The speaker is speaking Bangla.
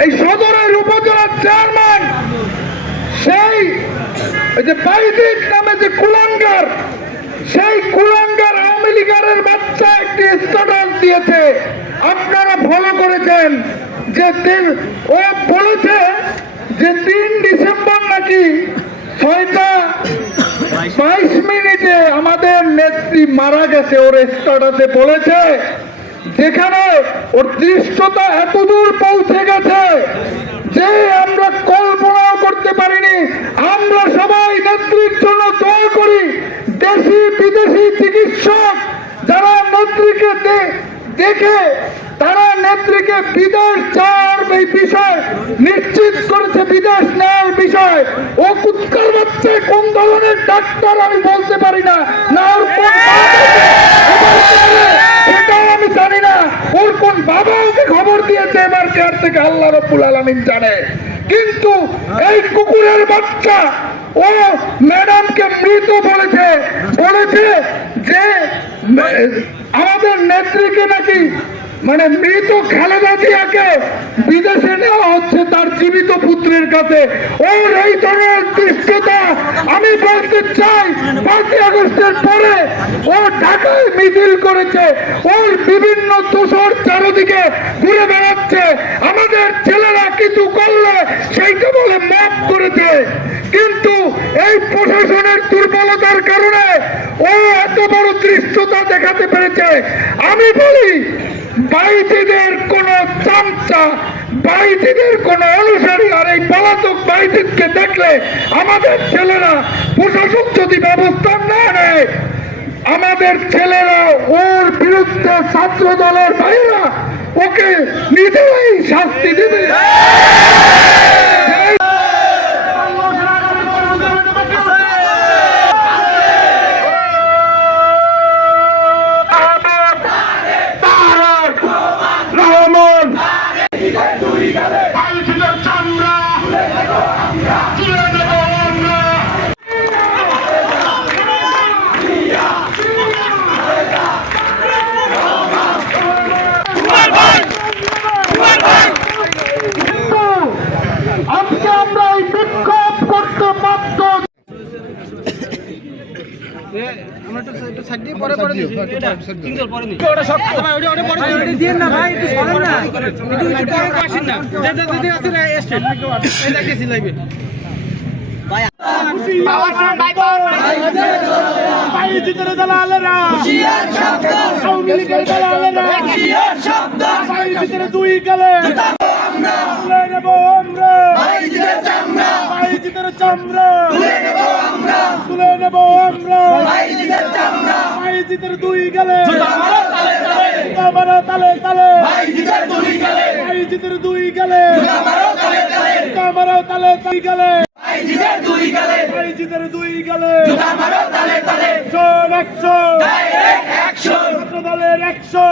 এই সদরের উপজেলার চেয়ারম্যান, সেই যে বাইদিক নামে যে কুলাঙ্গার, সেই কুলাঙ্গার আওয়ামী লীগারের বাচ্চা একটি স্ট্যাটাস দিয়েছে। আপনারা ফলো করেছেন যে তিন, ও বলেছে যে তিন ডিসেম্বর নাকি ছয়টা বাইশ মিনিটে আমাদের নেত্রী মারা গেছে, ওর স্ট্যাটাসে বলেছে। যেখানে ওর দৃষ্টতা এতদূর পৌঁছে গেছে যে আমরা কল্পনাও করতে পারিনি। আমরা সবাই নেত্রীর জন্য দোয়া করি, দেশি, বিদেশি চিকিৎসক যারা নেত্রীকে দেখে, তারা নেত্রীকে বিদেশ যাওয়ার বিষয় নিশ্চিত করেছে, বিদেশ নেওয়ার বিষয়। ও কুৎকার বাচ্চা কোন ধরনের ডাক্তার আমি বলতে পারি না না ওর কোন মা বলতে সেটাও আমি জানি না ওর কোন বাবা ওকে খবর দিয়েছে থেকে আল্লাহ রব্বুল আলমিন জানে। কিন্তু এই কুকুরের বাচ্চা, ও ম্যাডামকে মৃত বলেছে বলেছে যে আমাদের নেত্রীকে নাকি মানে মৃত খালেদা জিয়াকে বিদেশে নেওয়া হচ্ছে, তার জীবিত পুত্রের কাছে। ওর এই ধরনের দৃশ্যতা আমি বলতে চাই, পাঁচই আগস্টের পরে ও ঢাকায় মিছিল করেছে, ওর বিভিন্ন দোষর চারদিকে ঘুরে বেড়াচ্ছে। আমাদের ছেলেরা কিছু করলে সেইটা বলে মাফ করেছে। কিন্তু এই প্রশাসনের দুর্বলতার কারণে ও এত বড় দৃশ্যতা দেখাতে পেরেছে। আমি বলি বাইজিদের কোন চামচা বাইজিদের কোন অনুসারী আর এই পলাতক বাইজিদকে দেখলে আমাদের ছেলেরা প্রশাসক যদি ব্যবস্থা না নেয়, আমাদের ছেলেরা ওর বিরুদ্ধে ছাত্র দলের ভাইরা ওকে নিজেরাই শাস্তি দেবে রহমান আইসিলের চামড়া তুলে নেব আমরা কিন্তু আজকে আমরা এই বিক্ষোভ করতে বাধ্য দিন না ভাই একটু সরেন না একটু একটু পরে আসেন না দিদি দিদি আসেন এস্টেট এই দেখেছি লাইভে বাইজিদের দালালেরা আওয়ামী লীগের দালালেরা বাইজিদের দুই গেলে আমরা বাইজিদের চামড়া তুলে নেব আমরা। বাইজিদের দুই গেলে। তালে তালে। বাইজিদের দুই গেলে। বাইজিদের দুই গেলে। মারো তালে তালে। গেলে। বাইজিদের দুই গেলে। বাইজিদের দুই গেলে। মারো তালে তালে। একশো একশো। দলের একশো।